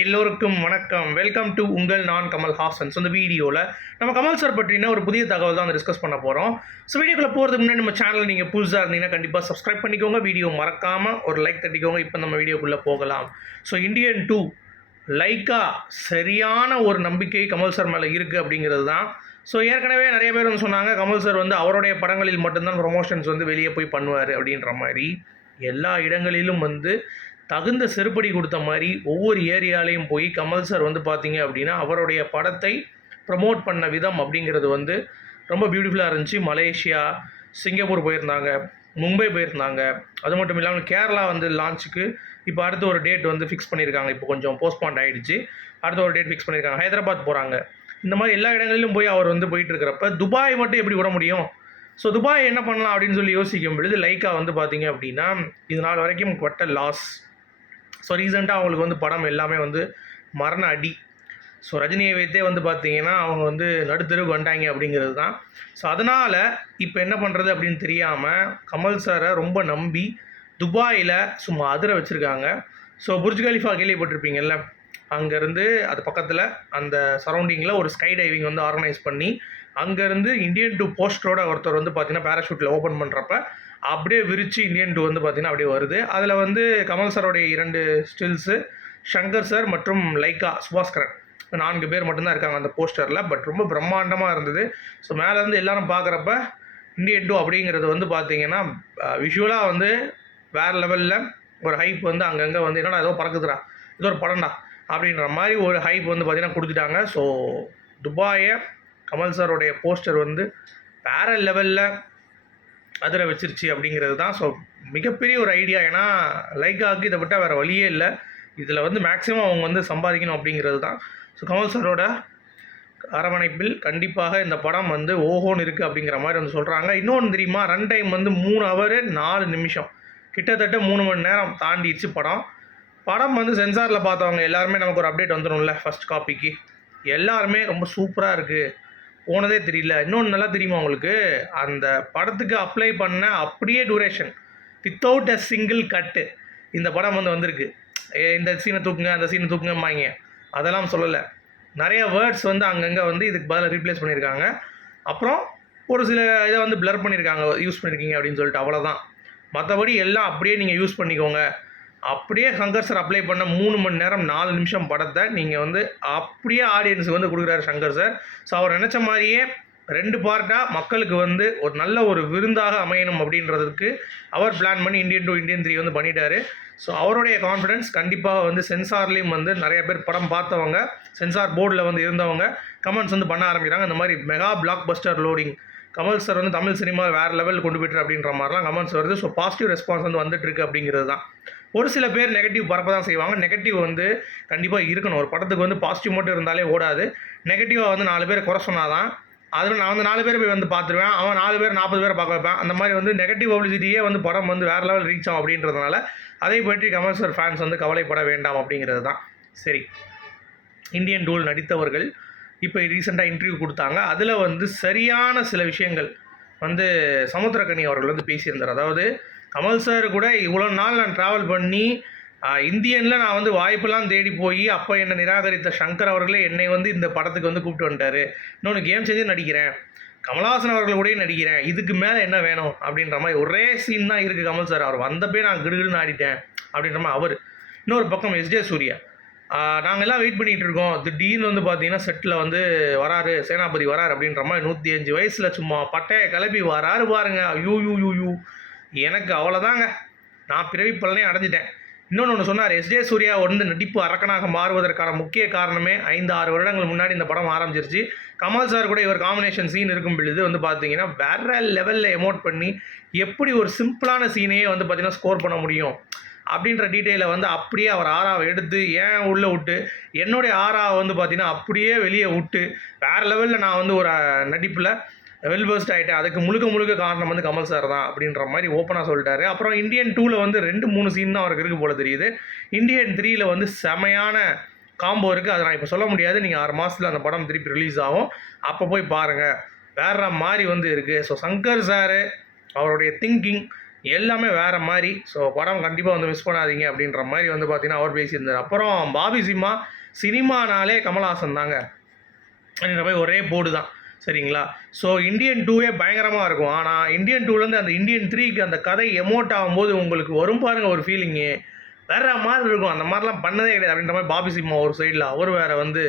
எல்லோருக்கும் வணக்கம். Welcome to உங்கள் நான் கமல் ஹாசன்ஸ் இந்த வீடியோவில் நம்ம கமல் சார் பற்றின ஒரு புதிய தகவல் தான் டிஸ்கஸ் பண்ண போகிறோம் ஸோ வீடியோக்குள்ளே போகிறதுக்கு முன்னாடி நம்ம சேனல் நீங்கள் புதுசாக இருந்தீங்கன்னா கண்டிப்பாக சப்ஸ்கிரைப் பண்ணிக்கோங்க. வீடியோ மறக்காமல் ஒரு லைக் தட்டிக்கோங்க. இப்போ நம்ம வீடியோக்குள்ளே போகலாம். ஸோ இந்தியன் டூ லைக்கா சரியான ஒரு நம்பிக்கை கமல் சார் மேலே இருக்குது அப்படிங்கிறது தான். ஸோ ஏற்கனவே நிறைய பேர் வந்து சொன்னாங்க கமல் சார் வந்து அவருடைய படங்களில் மட்டும்தான் ப்ரொமோஷன்ஸ் வந்து வெளியே போய் பண்ணுவார் அப்படின்ற மாதிரி. எல்லா இடங்களிலும் வந்து தகுந்த செருப்படி கொடுத்த மாதிரி ஒவ்வொரு ஏரியாலையும் போய் கமல் சார் வந்து பார்த்தீங்க அப்படின்னா அவருடைய படத்தை ப்ரமோட் பண்ண விதம் அப்படிங்கிறது வந்து ரொம்ப பியூட்டிஃபுல்லாக இருந்துச்சு. மலேசியா சிங்கப்பூர் போயிருந்தாங்க மும்பை போயிருந்தாங்க. அது மட்டும் இல்லாமல் கேரளா வந்து லான்ச்சுக்கு இப்போ அடுத்த ஒரு டேட் வந்து ஃபிக்ஸ் பண்ணியிருக்காங்க. இப்போ கொஞ்சம் போஸ்ட்பாண்ட் ஆகிடுச்சு அடுத்த ஒரு டேட் ஃபிக்ஸ் பண்ணியிருக்காங்க. ஹைதராபாத் போகிறாங்க இந்த மாதிரி எல்லா இடங்களிலும் போய் அவர் வந்து போயிட்டு இருக்கிறப்ப துபாய் மட்டும் எப்படி விட முடியும்? ஸோ துபாய் என்ன பண்ணலாம் அப்படின்னு சொல்லி யோசிக்கும் பொழுது லைக்கா வந்து பார்த்தீங்க அப்படின்னா இது நாள் வரைக்கும் கொட்ட லாஸ் ஸோ ரீசெண்டாக அவங்களுக்கு வந்து படம் எல்லாமே வந்து மரண அடி. ஸோ ரஜினியை வைத்தே வந்து பார்த்தீங்கன்னா அவங்க வந்து நடுத்தருவுக்கு வந்துட்டாங்க அப்படிங்கிறது தான். ஸோ அதனால் இப்போ என்ன பண்ணுறது அப்படின்னு தெரியாமல் கமல் சாரை ரொம்ப நம்பி துபாயில் சும்மா அதிர வச்சுருக்காங்க. ஸோ புர்ஜ் கலிஃபா கேள்விப்பட்டிருப்பீங்கல்ல? அங்கேருந்து அது பக்கத்தில் அந்த சரௌண்டிங்கில் ஒரு ஸ்கை டைவிங் வந்து ஆர்கனைஸ் பண்ணி அங்கேருந்து இந்தியன் டூ போஸ்டரோட ஒருத்தர் வந்து பார்த்தீங்கன்னா பேராஷூட்டில் ஓப்பன் பண்ணுறப்ப அப்படியே விரித்து இந்தியன் டூ வந்து பார்த்தீங்கன்னா அப்படியே வருது. அதில் வந்து கமல் சாரோடைய இரண்டு ஸ்டில்ஸு ஷங்கர் சார் மற்றும் லைக்கா சுபாஸ்கரன். நான்கு பேர் மட்டும்தான் இருக்காங்க அந்த போஸ்டரில் பட் ரொம்ப பிரம்மாண்டமாக இருந்தது. ஸோ மேலேருந்து எல்லாரும் பார்க்குறப்ப இந்தியன் டூ அப்படிங்கிறது வந்து பார்த்தீங்கன்னா விஷுவலாக வந்து வேறு லெவலில் ஒரு ஹைப் வந்து அங்கங்கே வந்து என்னடா ஏதோ பறக்குதுடா ஏதோ ஒரு படம்டா அப்படின்ற மாதிரி ஒரு ஹைப் வந்து பார்த்தீங்கன்னா கொடுத்துட்டாங்க. ஸோ துபாயை கமல் சாருடைய போஸ்டர் வந்து வேறு லெவலில் அதிர வச்சிருச்சு அப்படிங்கிறது தான் ஸோ மிகப்பெரிய ஒரு ஐடியா ஏன்னா லைக்காவுக்கு இதை விட்டால் வேறு வழியே இல்லை. இதில் வந்து மேக்ஸிமம் அவங்க வந்து சம்பாதிக்கணும் அப்படிங்கிறது தான். ஸோ கமல் சரோட அரவணைப்பில் கண்டிப்பாக இந்த படம் வந்து ஓஹோன்னு இருக்குது அப்படிங்கிற மாதிரி வந்து சொல்கிறாங்க இன்னொன்று தெரியுமா? ரன் டைம் வந்து மூணு ஹவரு நாலு நிமிஷம். கிட்டத்தட்ட மூணு மணி நேரம் தாண்டிடுச்சு படம். படம் வந்து சென்சாரில் பார்த்தவங்க எல்லாருமே நமக்கு ஒரு அப்டேட் வந்துடும்ல ஃபஸ்ட் காப்பிக்கு எல்லாருமே ரொம்ப சூப்பராக இருக்குது போனதே தெரியல. இன்னொன்று நல்லா தெரியுமா உங்களுக்கு? அந்த படத்துக்கு அப்ளை பண்ண அப்படியே duration without a single cut இந்த படம் வந்து வந்திருக்கு. ஏ, இந்த சீனை தூக்குங்க அந்த சீனை தூக்குங்கம்பாங்க. அதெல்லாம் சொல்லலை. நிறைய வேர்ட்ஸ் வந்து அங்கங்கே வந்து இதுக்கு பதிலாக ரீப்ளேஸ் பண்ணியிருக்காங்க. அப்புறம் ஒரு சில இதை வந்து பிளர் பண்ணியிருக்காங்க. யூஸ் பண்ணியிருக்கீங்க அப்படின்னு சொல்லிட்டு. அவ்வளோதான் மற்றபடி எல்லாம் அப்படியே நீங்கள் யூஸ் பண்ணிக்கோங்க. அப்படியே சங்கர் சார் அப்ளை பண்ண மூணு மணி நேரம் நாலு நிமிஷம் படத்தை நீங்கள் வந்து அப்படியே ஆடியன்ஸுக்கு வந்து கொடுக்குறாரு சங்கர் சார் ஸோ அவர் நினச்ச மாதிரியே ரெண்டு பார்ட்டாக மக்களுக்கு வந்து ஒரு நல்ல ஒரு விருந்தாக அமையணும் அப்படின்றதுக்கு அவர் பிளான் பண்ணி இந்தியன் டூ இந்தியன் த்ரீ வந்து பண்ணிட்டாரு. ஸோ அவருடைய கான்ஃபிடன்ஸ் கண்டிப்பாக வந்து சென்சார்லேயும் வந்து நிறைய பேர் படம் பார்த்தவங்க சென்சார் போர்டில் வந்து இருந்தவங்க கமெண்ட்ஸ் வந்து பண்ண ஆரம்பிக்கிறாங்க. இந்த மாதிரி mega blockbuster loading Kamal sir வந்து தமிழ் சினிமா வேறு லெவல் கொண்டு போய்ட்டு அப்படின்ற மாதிரிலாம் கமெண்ட்ஸ் வருது. ஸோ பாசிட்டிவ் ரெஸ்பான்ஸ் வந்து வந்துட்டுருக்கு அப்படிங்கிறது தான். ஒரு சில பேர் நெகட்டிவ் பரப்ப தான் செய்வாங்க. நெகட்டிவ் வந்து கண்டிப்பாக இருக்கணும். ஒரு படத்துக்கு வந்து பாசிட்டிவ் மட்டும் இருந்தாலே ஓடாது. நெகட்டிவாக வந்து நாலு பேர் குறை சொன்னாதான் அதில் நான் வந்து நாலு பேர் போய் வந்து பார்த்துருவேன். அவன் நாலு பேர் நாற்பது பேர் பார்க்க வைப்பேன். அந்த மாதிரி வந்து நெகட்டிவ் பப்ளிசிட்டியே வந்து படம் வந்து வேறு லெவல் ரீச் ஆகும் அப்படின்றதுனால அதை பற்றி கமல் சார் ஃபேன்ஸ் வந்து கவலைப்பட வேண்டாம் அப்படிங்கிறது தான். சரி. இந்தியன் டூல் நடித்தவர்கள் இப்போ ரீசெண்டாக இன்டர்வியூ கொடுத்தாங்க. அதில் வந்து சரியான சில விஷயங்கள் வந்து சமுத்திரக்கனி அவர்கள் வந்து பேசியிருந்தார். அதாவது கமல் சார் கூட இவ்வளோ நாள் நான் ட்ராவல் பண்ணி இந்தியனில் நான் வந்து வாய்ப்பெல்லாம் தேடி போய் அப்போ என்னை நிராகரித்த சங்கர் அவர்களே என்னை வந்து இந்த படத்துக்கு வந்து கூப்பிட்டு வந்துட்டார். இன்னொன்று கேம் செஞ்சு நடிக்கிறேன். கமலஹாசன் அவர்கள் கூடயும் நடிக்கிறேன். இதுக்கு மேலே என்ன வேணும் அப்படின்ற மாதிரி ஒரே சீன் தான் இருக்குது கமல் சார் அவர் வந்தப்பே நான் கிடுகிடுன்னு ஆடிட்டேன் அப்படின்ற மாதிரி அவர். இன்னொரு பக்கம் எஸ்ஜே சூர்யா. நாங்கள் எல்லாம் வெயிட் பண்ணிகிட்டு இருக்கோம் திடீர்னு வந்து பார்த்தீங்கன்னா செட்டில் வந்து வராரு சேனாபதி வராரு அப்படின்ற மாதிரி நூற்றி அஞ்சு வயசில் சும்மா பட்டையை கிளப்பி வராரு பாருங்க. யூ யூ யூ யூ எனக்கு அவ்வளோதாங்க நான் பிறவி பலனே அடைஞ்சிட்டேன். இன்னொன்று ஒன்று சொன்னார் எஸ்ஜே சூர்யா வந்து நடிப்பு அரக்கனாக மாறுவதற்கான முக்கிய காரணமே ஐந்து ஆறு வருடங்கள் முன்னாடி இந்த படம் ஆரம்பிச்சிருச்சு. கமல் சார் கூட இவர் காம்பினேஷன் சீன் இருக்கும் பொழுது வந்து பார்த்தீங்கன்னா வேற லெவலில் எமோட் பண்ணி எப்படி ஒரு சிம்பிளான சீனையே வந்து பார்த்தீங்கன்னா ஸ்கோர் பண்ண முடியும்? அப்படின்ற டீட்டெயிலை வந்து அப்படியே அவர் ஆறாவை எடுத்து ஏன் உள்ளே விட்டு என்னுடைய ஆறாவை வந்து பார்த்திங்கன்னா அப்படியே வெளியே விட்டு வேறு லெவலில் நான் வந்து ஒரு நடிப்பில் வெல்பர்ஸ்ட் ஆகிட்டேன் அதுக்கு முழுக்க முழுக்க காரணம் வந்து கமல் சார் தான் அப்படின்ற மாதிரி ஓப்பனாக சொல்லிட்டாரு. அப்புறம் இந்தியன் டூவில் வந்து ரெண்டு மூணு சீன் தான் அவருக்கு இருக்கு போல தெரியுது. இந்தியன் த்ரீயில் வந்து செமையான காம்போ இருக்குது அதை நான் இப்போ சொல்ல முடியாது. நீங்கள் ஆறு மாதத்தில் அந்த படம் திருப்பி ரிலீஸ் ஆகும். அப்போ போய் பாருங்கள் வேற மாதிரி வந்து இருக்குது ஸோ சங்கர் சார் அவருடைய திங்கிங் எல்லாமே வேறு மாதிரி. ஸோ படம் கண்டிப்பாக வந்து மிஸ் பண்ணாதீங்க அப்படின்ற மாதிரி வந்து பார்த்தீங்கன்னா அவர் பேசியிருந்தார். அப்புறம் பாபி சிம்மா சினிமானாலே கமல்ஹாசன் தாங்க. அப்படின்ற மாதிரி ஒரே போர்டு தான். சரிங்களா? ஸோ இந்தியன் டூவே பயங்கரமாக இருக்கும். ஆனால் இந்தியன் டூலேருந்து அந்த இந்தியன் த்ரீக்கு அந்த கதை எமோட் ஆகும்போது உங்களுக்கு வரும் பாருங்கள் ஒரு ஃபீலிங்கு வேற மாதிரி இருக்கும். அந்த மாதிரிலாம் பண்ணதே கிடையாது. அப்படின்ற மாதிரி பாபி சிம்மா ஒரு சைடில் அவர் வேறு வந்து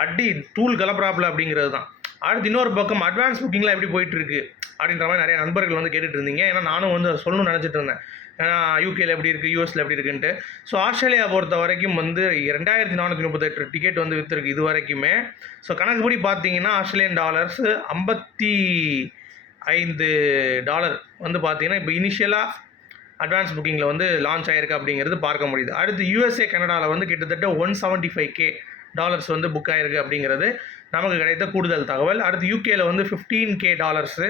அடி டூல் கலப்பராப்பில் அப்படிங்கிறது தான். அடுத்து இன்னொரு பக்கம் அட்வான்ஸ் புக்கிங்லாம் எப்படி போயிட்டுருக்கு அப்படின்ற மாதிரி நிறைய நண்பர்கள் வந்து கேட்டுட்டு இருந்தீங்க. ஏன்னா நானும் வந்து அதை சொல்லணும்னு நினச்சிட்டு இருந்தேன். யூகேல எப்படி இருக்குது யூஎஸில் எப்படி இருக்குன்ட்டு. ஸோ ஆஸ்திரேலியா பொறுத்த வரைக்கும் வந்து ரெண்டாயிரத்தி நானூற்றி முப்பத்தெட்டு டிக்கெட் வந்து விற்றுருக்கு இது வரைக்குமே. ஸோ கணக்குப்படி பார்த்தீங்கன்னா ஆஸ்திரேலியன் டாலர்ஸ் ஐம்பத்தி ஐந்து டாலர் வந்து பார்த்தீங்கன்னா இப்போ இனிஷியலாக அட்வான்ஸ் புக்கிங்கில் வந்து லான்ச் ஆகிருக்கு அப்படிங்கிறது பார்க்க முடியுது. அடுத்து யூஎஸ்ஏ கனடாவில் வந்து கிட்டத்தட்ட one seventy five K dollars வந்து புக் ஆகிருக்கு அப்படிங்கிறது நமக்கு கிடைத்த கூடுதல் தகவல். அடுத்து யூகேயில் வந்து ஃபிஃப்டீன் கே டாலர்ஸு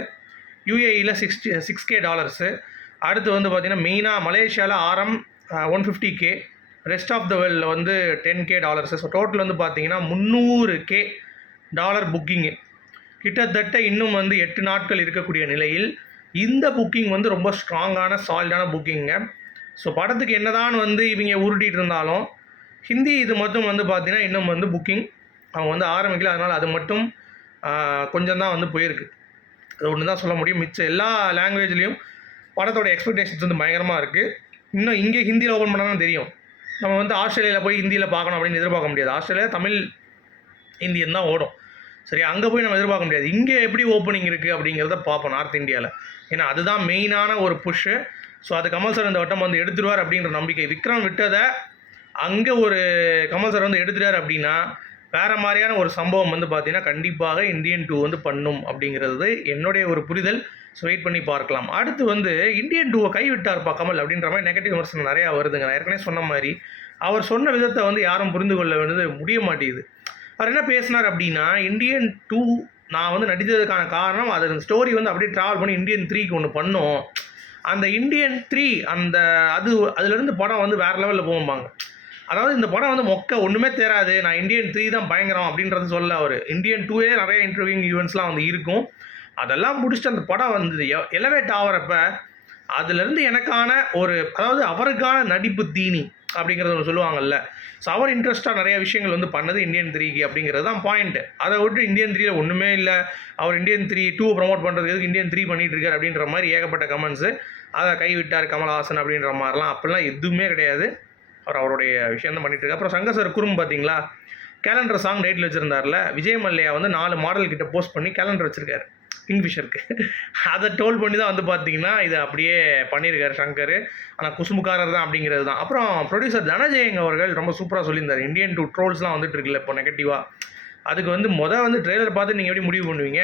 யூஏஇயில் சிக்ஸ்டி சிக்ஸ் கே டாலர்ஸு அடுத்து வந்து பார்த்திங்கன்னா மெயினாக மலேசியாவில் ஆரம் one fifty K rest of the வேர்ல்டில் வந்து ten K dollars so total வந்து பார்த்தீங்கன்னா முந்நூறு கே டாலர் புக்கிங்கு கிட்டத்தட்ட இன்னும் வந்து எட்டு நாட்கள் இருக்கக்கூடிய நிலையில் இந்த புக்கிங் வந்து ரொம்ப ஸ்ட்ராங்கான சாலிடான புக்கிங்க ஸோ படத்துக்கு என்னதான் வந்து இவங்க உருட்டிகிட்டு இருந்தாலும் ஹிந்தி இது மட்டும் வந்து பார்த்தீங்கன்னா இன்னும் வந்து புக்கிங் அவங்க வந்து ஆரம்பிக்கல. அதனால் அது மட்டும் கொஞ்சம் தான் வந்து போயிருக்கு. அது ஒன்று தான் சொல்ல முடியும். மிச்ச எல்லா லாங்குவேஜ்லேயும் படத்தோட எக்ஸ்பெக்டேஷன்ஸ் வந்து பயங்கரமாக இருக்குது இன்னும் இங்கே ஹிந்தியில் ஓப்பன் பண்ணால் தான் தெரியும். நம்ம வந்து ஆஸ்திரேலியாவில் போய் ஹிந்தியில் பார்க்கணும் அப்படின்னு எதிர்பார்க்க முடியாது. ஆஸ்திரேலியா தமிழ் இந்தியன் தான் ஓடும். சரி அங்கே போய் நம்ம எதிர்பார்க்க முடியாது. இங்கே எப்படி ஓப்பனிங் இருக்குது அப்படிங்கிறத பார்ப்போம் நார்த் இந்தியாவில் ஏன்னா அதுதான் மெயினான ஒரு புஷ்ஷு ஸோ அது கமல் சார் இந்த வட்டம் வந்து எடுத்துருவார் அப்படின்ற நம்பிக்கை. விக்ரம் விட்டதை அங்கே ஒரு கமல் சார் வந்து எடுத்துட்டார் அப்படின்னா வேறு மாதிரியான ஒரு சம்பவம் வந்து பார்த்தீங்கன்னா கண்டிப்பாக இந்தியன் டூ வந்து பண்ணும் அப்படிங்கிறது என்னுடைய ஒரு புரிதல். ஸோ வெயிட் பண்ணி பார்க்கலாம். அடுத்து வந்து இந்தியன் டூவை கைவிட்டார்ப்பா கமல் அப்படின்ற மாதிரி நெகட்டிவ் விமர்சனம் நிறையா வருதுங்க. நான் ஏற்கனவே சொன்ன மாதிரி. அவர் சொன்ன விதத்தை வந்து யாரும் புரிந்து கொள்ள வேண்டியது முடிய மாட்டேங்குது. அவர் என்ன பேசினார் அப்படின்னா இந்தியன் டூ நான் வந்து நடித்ததுக்கான காரணம் அது ஸ்டோரி வந்து அப்படியே ட்ராவல் பண்ணி இந்தியன் த்ரீக்கு ஒன்று பண்ணோம். அந்த இந்தியன் த்ரீ அந்த அது அதுலேருந்து படம் வந்து வேறு லெவலில் போகும்பாங்க. அதாவது இந்த படம் வந்து மொக்க ஒன்றுமே தேராது. நான் இந்தியன் த்ரீ தான் பயங்கரம் அப்படின்றது சொல்ல அவர். இந்தியன் டூவே நிறைய இன்டர்வியூங் ஈவெண்ட்ஸ்லாம் வந்து இருக்கும். அதெல்லாம் முடிச்சுட்டு அந்த படம் வந்து எலவேட் ஆகிறப்ப அதுலேருந்து எனக்கான ஒரு அதாவது அவருக்கான நடிப்பு தீனி அப்படிங்கிறத ஒன்று சொல்லுவாங்கல்ல. ஸோ அவர் இன்ட்ரெஸ்ட்டாக நிறைய விஷயங்கள் வந்து பண்ணது இந்தியன் த்ரீக்கு அப்படிங்கிறது தான் பாயிண்ட்டு அதை விட்டு இந்தியன் த்ரீயில் ஒன்றுமே இல்லை. அவர் இந்தியன் த்ரீ டூ ப்ரமோட் பண்ணுறதுக்கு இந்தியன் த்ரீ பண்ணிகிட்டு இருக்கார் அப்படின்ற மாதிரி ஏகப்பட்ட கமெண்ட்ஸு அதை கைவிட்டார் கமல்ஹாசன் அப்படின்ற மாதிரிலாம். அப்படிலாம் எதுவுமே கிடையாது. அவர் அவருடைய விஷயம் தான் பண்ணிட்டு இருக்காரு அப்புறம் சங்க சார் குறும் பார்த்தீங்களா கேலண்டர் சாங் டைட்டில் வச்சுருந்தார்ல விஜய் மல்லையா வந்து நாலு மாடல் கிட்ட போஸ்ட் பண்ணி கேலண்டர் வச்சுருக்காரு. கிங்ஃபிஷருக்கு அதை டோல் பண்ணி தான் வந்து பார்த்தீங்கன்னா இதை அப்படியே பண்ணியிருக்காரு சங்கர். ஆனால் குசுமுக்காரர் தான் அப்படிங்கிறது தான். அப்புறம் ப்ரொடியூசர் தனஜெயங் அவர்கள் ரொம்ப சூப்பராக சொல்லியிருந்தார். இந்தியன் டூ ட்ரோல்ஸ்லாம் வந்துட்டு இருக்குல்ல இப்போ நெகட்டிவாக அதுக்கு வந்து மொதல் வந்து ட்ரெய்லர் பார்த்து நீங்கள் எப்படி முடிவு பண்ணுவீங்க?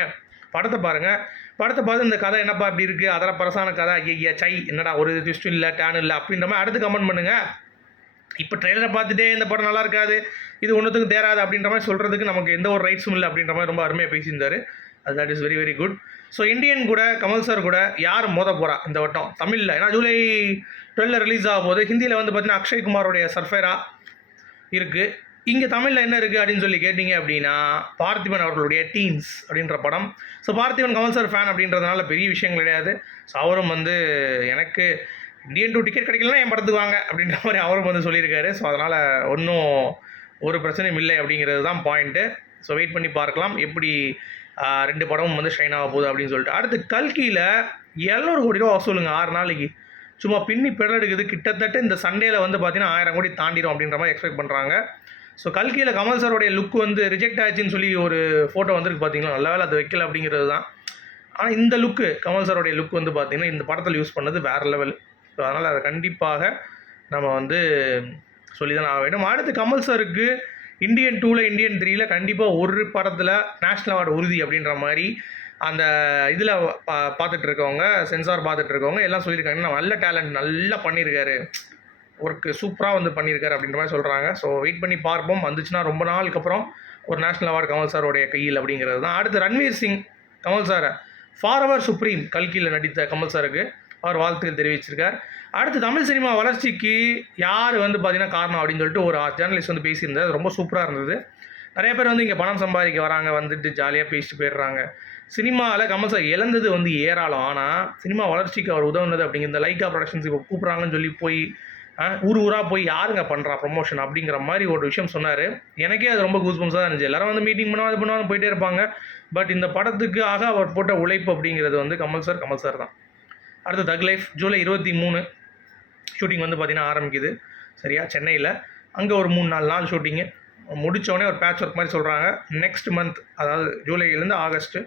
படத்தை பாருங்கள் படத்தை பார்த்து இந்த கதை என்னப்பா இப்படி இருக்குது அதெல்லாம் பரசான கதை. ஐயா சை என்னடா ஒரு ட்விஸ்ட்டும் இல்லை டேன் இல்லை அப்படின்ற மாதிரி அடுத்து கமெண்ட் பண்ணுங்கள் இப்போ ட்ரெய்லரை பார்த்துட்டே இந்த படம் நல்லா இருக்காது இது ஒன்றுத்துக்கும் தேராது அப்படின்ற மாதிரி சொல்கிறதுக்கு நமக்கு எந்த ஒரு ரைட்ஸும் இல்லை அப்படின்ற மாதிரி ரொம்ப அருமையாக பேசியிருந்தார். அது that is very very good so Indian கூட கமல் சார் கூட யார் மோத போகிறா இந்த வட்டம்? தமிழில். ஏன்னா ஜூலை டுவெல்ல ரிலீஸ் ஆகும்போது ஹிந்தியில் வந்து பார்த்தீங்கன்னா அக்ஷய்குமாரோடைய சர்ஃபேரா இருக்குது இங்கே தமிழில் என்ன இருக்குது அப்படின்னு சொல்லி கேட்டிங்க அப்படின்னா பார்த்திபன் அவர்களுடைய டீன்ஸ் அப்படின்ற படம். So Parthiban Kamal sir fan அப்படின்றதுனால பெரிய விஷயம் கிடையாது. ஸோ அவரும் வந்து எனக்கு இந்தியன் டூ டிக்கெட் கிடைக்கலனா என் படத்துக்கு வாங்க அப்படின்ற மாதிரி அவரும் வந்து சொல்லியிருக்காரு. ஸோ அதனால் ஒன்றும் ஒரு பிரச்சனையும் இல்லை அப்படிங்கிறது தான் பாயிண்ட்டு ஸோ வெயிட் பண்ணி பார்க்கலாம். எப்படி ரெண்டு படமும் வந்து ஷைன் ஆக போகுது அப்படின்னு சொல்லிட்டு. அடுத்து கல்கியில் எழுநூறு கோடி ரூபா வசூலுங்க ஆறு நாளைக்கு. சும்மா பின்னி பிறடுக்குது கிட்டத்தட்ட இந்த சண்டேல வந்து பார்த்தீங்கன்னா ஆயிரம் கோடி தாண்டிடும் அப்படின்ற மாதிரி எக்ஸ்பெக்ட் பண்ணுறாங்க ஸோ கல்கியில் கமல் சாரோடைய லுக் வந்து ரிஜெக்ட் ஆச்சுன்னு சொல்லி ஒரு ஃபோட்டோ வந்துருக்கு பார்த்தீங்களா நல்ல வேலை அது வைக்கல அப்படிங்கிறது தான். ஆனால் இந்த லுக்கு கமல் சாருடைய லுக் வந்து பார்த்தீங்கன்னா இந்த படத்தில் யூஸ் பண்ணது வேறு லெவல் ஸோ அதனால் அதை கண்டிப்பாக நம்ம வந்து சொல்லி தான் ஆக வேண்டும். அடுத்து கமல் சாருக்கு இந்தியன் டூவில் இந்தியன் த்ரீல கண்டிப்பாக ஒரு படத்தில் நேஷ்னல் அவார்டு உறுதி அப்படின்ற மாதிரி அந்த இதில் பா பார்த்துட்டு இருக்கவங்க சென்சார் பார்த்துட்டு இருக்கவங்க எல்லாம் சொல்லியிருக்காங்க. நல்ல டேலண்ட் நல்லா பண்ணியிருக்காரு. ஒர்க்கு சூப்பராக வந்து பண்ணியிருக்காரு அப்படின்ற மாதிரி சொல்கிறாங்க ஸோ வெயிட் பண்ணி பார்ப்போம். வந்துச்சுன்னா ரொம்ப நாளுக்கு அப்புறம் ஒரு நேஷ்னல் அவார்டு கமல் சாரோடைய கையில் அப்படிங்கிறது தான். அடுத்து ரன்வீர் சிங் கமல் சாரை. ஃபார்வர் சுப்ரீம் கல்கியில் நடித்த கமல் சாருக்கு. அவர் வாழ்த்துக்கள் தெரிவிச்சிருக்கார். அடுத்து தமிழ் சினிமா வளர்ச்சிக்கு யார் வந்து பார்த்திங்கன்னா காரணம் அப்படின்னு சொல்லிட்டு ஒரு ஜேர்னலிஸ்ட் வந்து பேசியிருந்தார். அது ரொம்ப சூப்பராக இருந்தது. நிறைய பேர் வந்து இங்கே பணம் சம்பாதிக்க வராங்க வந்துட்டு ஜாலியாக பேசிட்டு போயிடுறாங்க. சினிமாவில் கமல் சார் இழந்தது வந்து ஏராளம். ஆனால் சினிமா வளர்ச்சிக்கு அவர் உதவுனது அப்படிங்கிற இந்த லைக்கா ப்ரொடக்ஷன்ஸ் இப்போ கூப்பிட்றாங்கன்னு சொல்லி போய் ஊர் ஊராக போய் யாருங்க பண்ணுறா ப்ரொமோஷன் அப்படிங்கிற மாதிரி ஒரு விஷயம் சொன்னார். எனக்கே அது ரொம்ப கூஸ்பம்ஸாக தான் இருந்துச்சு. எல்லாரும் வந்து மீட்டிங் பண்ணுவாங்க அது பண்ணுவாங்க போயிட்டே இருப்பாங்க. பட் இந்த படத்துக்காக அவர் போட்ட உழைப்பு அப்படிங்கிறது வந்து கமல் சார் கமல் சார் தான். அடுத்து தக் லைஃப் ஜூலை இருபத்தி மூணு ஷூட்டிங் வந்து பார்த்திங்கன்னா ஆரம்பிக்குது. சரியா? சென்னையில். அங்கே ஒரு மூணு நாலு நாள் ஷூட்டிங்கு முடித்தோடனே ஒரு பேட்ச் ஒர்க் மாதிரி சொல்கிறாங்க நெக்ஸ்ட் மந்த் அதாவது ஜூலைலேருந்து ஆகஸ்ட்டு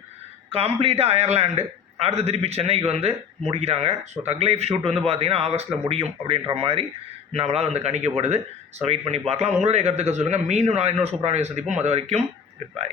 கம்ப்ளீட்டாக அயர்லாண்டு அடுத்து திருப்பி சென்னைக்கு வந்து முடிக்கிறாங்க. ஸோ தக் லைஃப் ஷூட் வந்து பார்த்தீங்கன்னா ஆகஸ்ட்டில் முடியும் அப்படின்ற மாதிரி நம்மளால் வந்து கணிக்கப்படுது. ஸோ வெயிட் பண்ணி பார்க்கலாம். உங்களுடைய கருத்துக்கள் சொல்லுங்கள் மீண்டும் நாளை இன்னொரு சூப்பரான சந்திப்பும். அது வரைக்கும் குட் பை